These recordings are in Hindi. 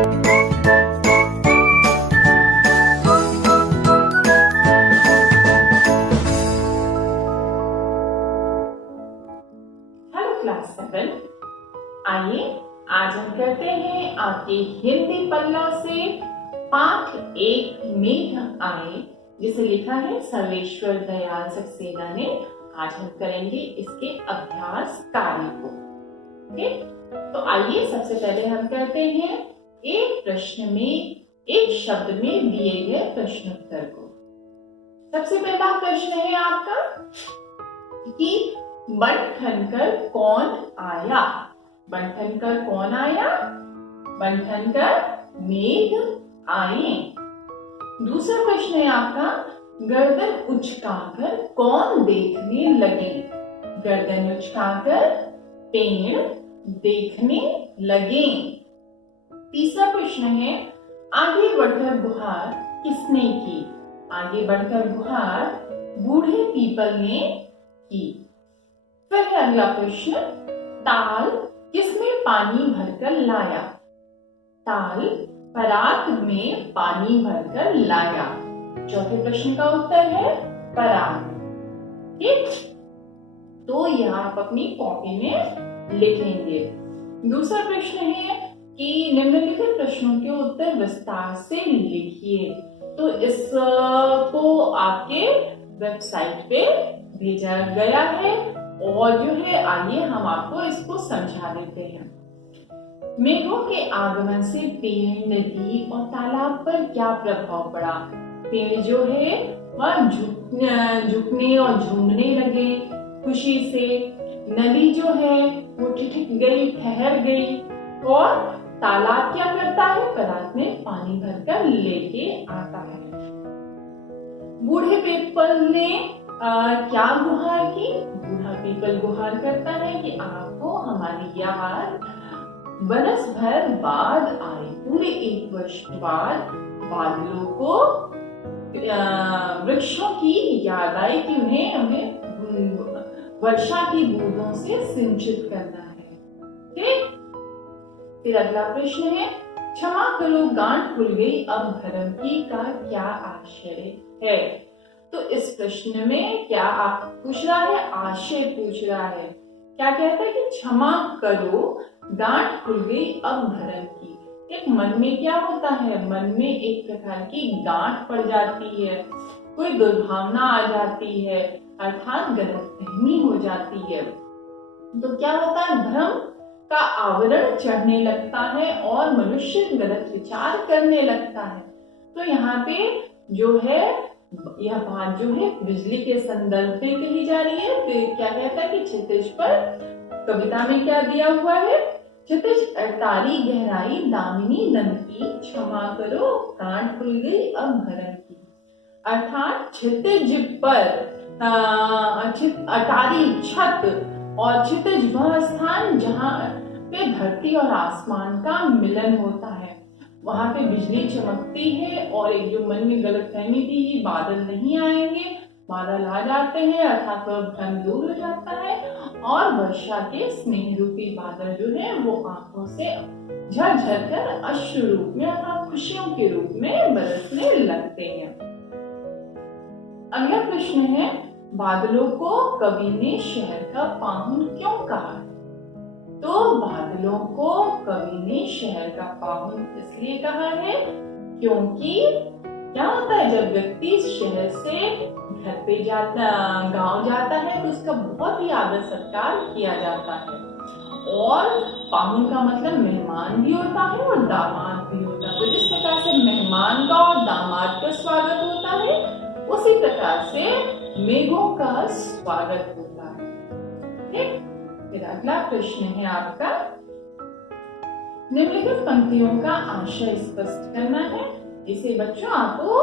क्लास 7। आइए आज हम करते हैं आपके हिंदी पन्ना से पाठ 1 मेघ आए, जिसे लिखा है सर्वेश्वर दयाल सक्सेना ने। आज हम करेंगे इसके अभ्यास कार्य को। ओके, तो आइए सबसे पहले हम करते हैं एक प्रश्न में एक शब्द में दिए गए प्रश्नोत्तर को। सबसे पहला प्रश्न है आपका कि बन ठनकर कौन आया। बन ठनकर कौन आया? बन ठनकर मेघ आए। दूसरा प्रश्न है आपका गर्दन उचकाकर कौन देखने लगे। गर्दन उचकाकर पेड़ देखने लगे। तीसरा प्रश्न है आगे बढ़कर गुहार किसने की। आगे बढ़कर गुहार बूढ़े पीपल ने की। फिर है अगला प्रश्न ताल किसमें पानी भरकर लाया। ताल परात में पानी भरकर लाया। चौथे प्रश्न का उत्तर है परात। ठीक, तो यह आप अपनी कॉपी में लिखेंगे। दूसरा प्रश्न है कि निम्नलिखित प्रश्नों के उत्तर विस्तार से लिखिए। तो इसको आपके वेबसाइट पे भेजा गया है और जो है आइए हम आपको इसको समझा देते हैं। मेघों के आगमन से पेड़, नदी और तालाब पर क्या प्रभाव पड़ा। पेड़ जो है वह झुकने और झूमने लगे खुशी से। नदी जो है वो ठिठक गई, ठहर गई। और तालाब क्या करता है, परात में पानी भरकर लेके आता है। बूढ़े पीपल ने क्या गुहार की। बूढ़ा पीपल गुहार करता है कि आपको हमारी याद बरस भर बाद आए। पूरे 1 वर्ष बाद बादलों को वृक्षों की याद आई कि उन्हें हमें वर्षा की बूंदों से सिंचित करना है। ठीक, फिर अगला प्रश्न है क्षमा करो गांठ खुल गई अब धर्म की का क्या आश्चर्य है। तो इस प्रश्न में क्या आप पूछ रहा है, आशय पूछ रहा है। क्या कहता है कि क्षमा करो गांठ खुल गई अब धर्म की। एक मन में क्या होता है, मन में एक प्रकार की गांठ पड़ जाती है, कोई दुर्भावना आ जाती है, अर्थात गलतफहमी हो जाती है। तो क्या होता है, भ्रम का आवरण चढ़ने लगता है और मनुष्य गलत विचार करने लगता है। तो यहाँ पे जो है यह बात जो है बिजली के संदर्भ में कही जा रही है। तो क्या कहता है कि क्षितिज पर कविता में क्या दिया हुआ है, क्षितिज अटारी गहराई दामिनी दम की क्षमा करो गांठ खुल गई अब धर्म की। अर्थात क्षितिज पर अटारी छत और क्षितिज वह स्थान जहाँ पे धरती और आसमान का मिलन होता है, वहां पे बिजली चमकती है। और एक जो मन में गलतफहमी थी कि बादल नहीं आएंगे, बादल आ जाते हैं, अर्थात वह भ्रम दूर हो जाता है और वर्षा के स्नेह रूपी बादल जो है वो आंखों से झरझर कर अश्रु रूप में अर्थात खुशियों के रूप में बरसने लगते हैं। अगला प्रश्न है बादलों को कवि ने शहर का पाहुन क्यों कहा। तो बादलों को कवि ने शहर का पाहुन इसलिए कहा है क्योंकि क्या होता है, जब व्यक्ति शहर से घर पे जाता, गांव जाता है, तो उसका बहुत ही आदर सत्कार किया जाता है। और पाहुन का मतलब मेहमान भी होता है और दामाद भी होता है। तो जिस प्रकार से मेहमान का और दामाद का स्वागत होता है, उसी प्रकार से मेघों का स्वागत होता है। ठीक, फिर अगला प्रश्न है आपका निम्नलिखित पंक्तियों का आशय स्पष्ट करना है। इसे बच्चों आपको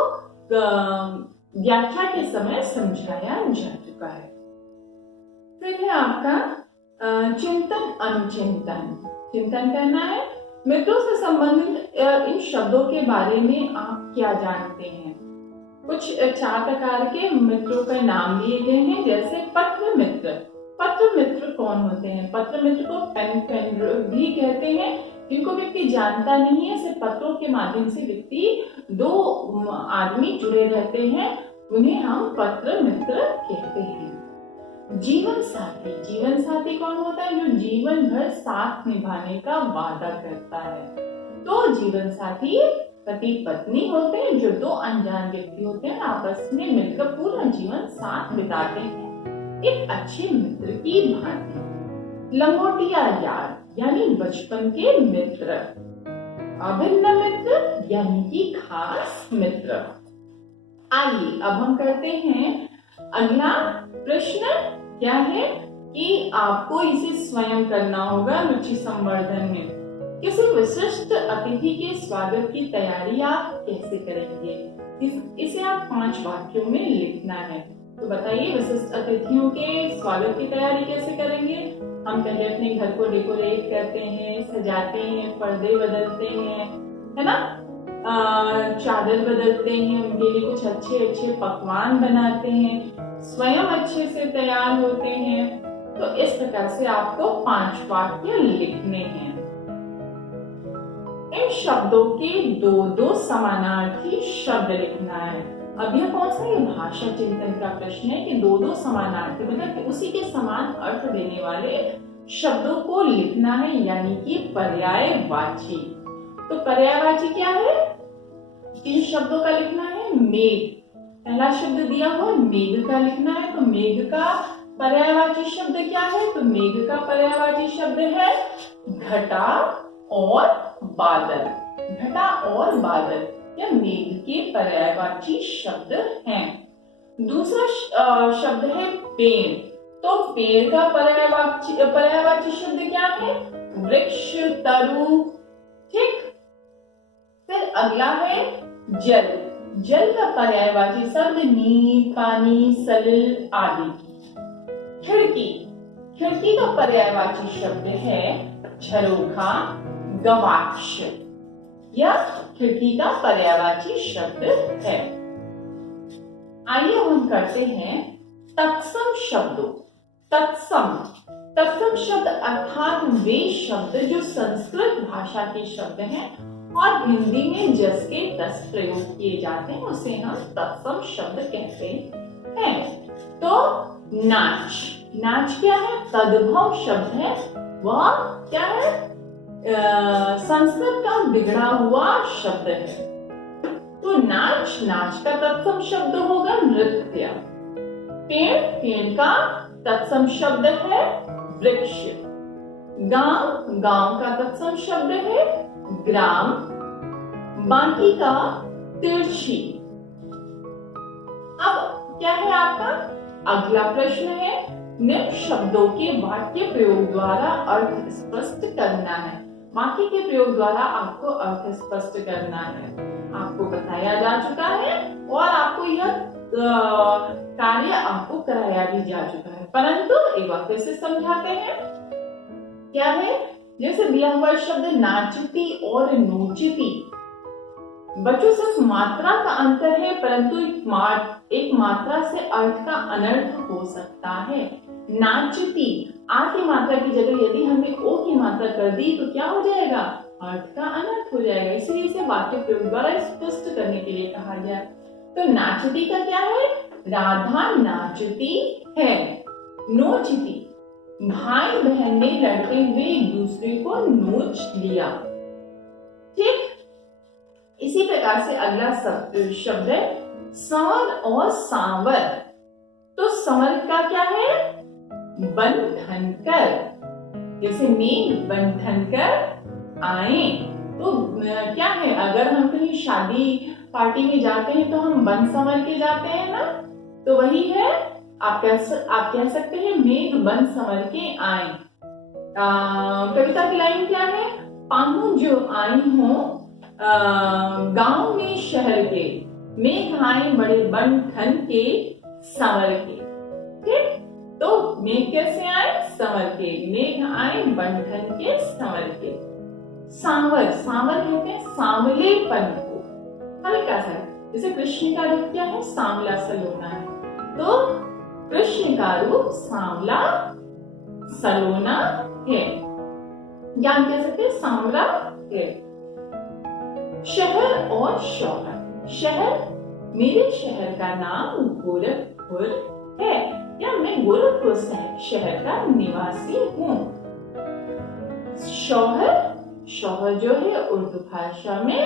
व्याख्या के समय समझाया जा चुका है। फिर है आपका चिंतन अनुचिंतन। चिंतन करना है मित्रों से संबंधित इन शब्दों के बारे में आप क्या जानते हैं। कुछ 4 प्रकार के मित्रों का नाम दिए गए हैं, जैसे पत्र मित्र। पत्र मित्र कौन होते हैं? पत्र मित्र को पेन फ्रेंड भी कहते हैं जिनको व्यक्ति जानता नहीं है, सिर्फ पत्रों के माध्यम से व्यक्ति दो आदमी जुड़े रहते हैं, उन्हें हम पत्र मित्र कहते हैं। जीवन साथी, जीवन साथी कौन होता है? जो जीवन भर साथ निभाने का वादा करता है। तो जीवन साथी पति पत्नी होते हैं, जो दो अनजान व्यक्ति होते हैं, आपस में मिलकर पूरा जीवन साथ बिताते हैं, एक अच्छे मित्र की भांति। लंगोटिया यार यानी बचपन के मित्र। अभिन्न मित्र यानी कि खास मित्र। आइए अब हम करते हैं अगला प्रश्न। क्या है कि आपको इसे स्वयं करना होगा रुचि संवर्धन में। किसी विशिष्ट अतिथि के स्वागत की तैयारी आप कैसे करेंगे? इसे आप 5 वाक्यों में लिखना है। तो बताइए, विशिष्ट अतिथियों के स्वागत की तैयारी कैसे करेंगे? हम पहले अपने घर को डेकोरेट करते हैं, सजाते हैं, पर्दे बदलते हैं, है ना, चादर बदलते हैं, उनके लिए कुछ अच्छे अच्छे पकवान बनाते हैं, स्वयं अच्छे से तैयार होते हैं। तो इस प्रकार से आपको 5 वाक्य लिखने हैं। इन शब्दों के 2-2 समानार्थी शब्द लिखना है। अब यह कौन सा? ये भाषा चिंतन का प्रश्न है कि 2-2 समानार्थी मतलब कि उसी के समान अर्थ देने वाले शब्दों को लिखना है, यानी कि पर्यायवाची। तो पर्यायवाची क्या है? 3 शब्दों का लिखना है। मेघ, पहला शब्द दिया हुआ मेघ का लिखना है, तो मेघ का पर्यायवाची शब्द क्या है? तो मेघ का पर्यायवाची शब्द है घटा और बादल। घटा और बादल या मेघ के पर्यायवाची शब्द हैं। दूसरा शब्द है पेड़। तो पेड़ का पर्यायवाची शब्द क्या है? वृक्ष, तरु। ठीक। फिर अगला है जल। जल का पर्यायवाची शब्द नीर, पानी, सलिल आदि। खिड़की। खिड़की का पर्यायवाची शब्द है झरोखा, गवाक्ष। या खिड़की का पर्यायवाची शब्द है। आइए हम करते हैं तत्सम शब्दों। तत्सम शब्द अर्थात वे शब्द जो संस्कृत भाषा के शब्द हैं और हिंदी में जस के तस प्रयोग किए जाते हैं, उसे हम तत्सम शब्द कहते हैं। तो नाच। नाच क्या है? तद्भव शब्द है। वह क्या है? संस्कृत का बिगड़ा हुआ शब्द है। तो नाच, नाच का तत्सम शब्द होगा नृत्य। पेड़, पेड़ का तत्सम शब्द है वृक्ष। गांव, गांव का तत्सम शब्द है ग्राम। बाकी का तिरछी। अब क्या है आपका अगला प्रश्न है, निम्न शब्दों के वाक्य प्रयोग द्वारा अर्थ स्पष्ट करना है। वाक्य के प्रयोग द्वारा आपको अर्थ स्पष्ट करना है। आपको बताया जा चुका है और आपको यह कार्य आपको कराया भी जा चुका है, परंतु एक बार फिर से समझाते हैं। क्या है? जैसे दिया हुआ शब्द नाचती और नोचती। बच्चों, सिर्फ मात्रा का अंतर है, परंतु एक मात्रा से अर्थ का अनर्थ हो सकता है। नाचती, आ की मात्रा की जगह यदि हमने ओ की मात्रा कर दी तो क्या हो जाएगा? अर्थ का अनर्थ हो जाएगा। इसलिए इसे वाक्य प्रयोग द्वारा स्पष्ट करने के लिए कहा गया। तो नाचती का क्या है? राधा नाचती है। नोचती, भाई बहन ने लड़ते हुए एक दूसरे को नोच लिया। ठीक। इसी प्रकार से अगला शब्द है संवर और सांवर। तो संवर का क्या है? बंधन कर। जैसे मेघ बंधन कर आए। तो क्या है? अगर हम कहीं शादी पार्टी में जाते हैं तो हम बन संवर के जाते हैं ना, तो वही है। आप कह सकते हैं मेघ बन संवर के आए। कविता की लाइन क्या है? पाहु जो आई हो गांव में शहर के, मेघ आए बड़े बन ठन के संवर के। ठीक। तो मेघ कैसे आए? संवर के। मेघ आए बन ठन के संवर के। सांवर, सांवर कहते हैं सांवलेपन को, हल्का सा। जैसे कृष्ण का रूप क्या है? सांवला सलोना है। तो कृष्ण का रूप सांवला सलोना है। या हम कह सकते हैं साम्राज्य। शहर और शौहर। शहर, मेरे शहर का नाम गोरखपुर है, या मैं गोरखपुर शहर का निवासी हूँ। शौहर, शौहर जो है उर्दू भाषा में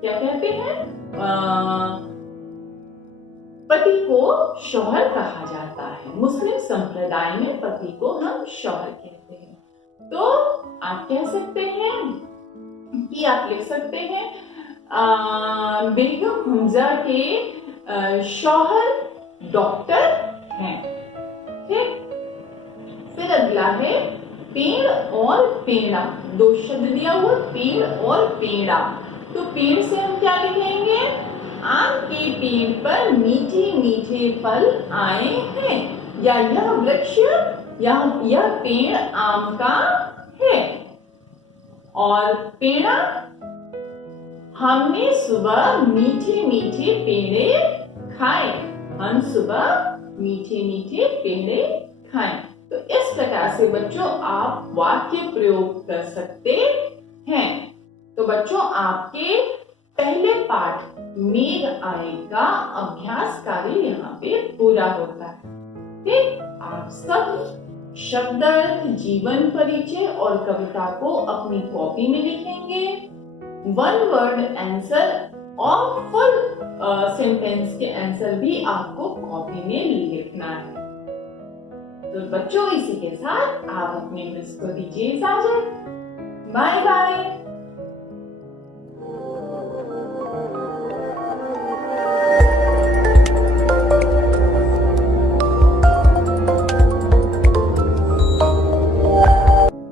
क्या कहते हैं, पति को शौहर कहा जाता है। मुस्लिम संप्रदाय में पति को हम शौहर कहते हैं। तो आप कह सकते हैं कि आप लिख सकते हैं बेगम हमजा के शौहर डॉक्टर हैं। ठीक, फिर अगला है पेड़ और पेड़ा। दो शब्द दिया हुआ, पेड़ और पेड़ा। तो पेड़ से हम क्या लिखेंगे, आम के पेड़ पर मीठे मीठे फल आए हैं, या यह वृक्ष, यह पेड़ आम का है। और पेड़ा, हमने सुबह मीठे मीठे पेड़े खाए। हम सुबह मीठे मीठे पेड़े खाए। तो इस प्रकार से बच्चों आप वाक्य प्रयोग कर सकते हैं। तो बच्चों आपके पहले पाठ मेघ आए का अभ्यास कार्य यहाँ पे पूरा होता है। ठीक, आप सब शब्दार्थ, जीवन परिचय और कविता को अपनी कॉपी में लिखेंगे। वन वर्ड आंसर और फुल सेंटेंस के आंसर भी आपको कॉपी में लिखना है। तो बच्चों इसी के साथ आप अपने मिस को दीजिए इजाजत। Bye bye.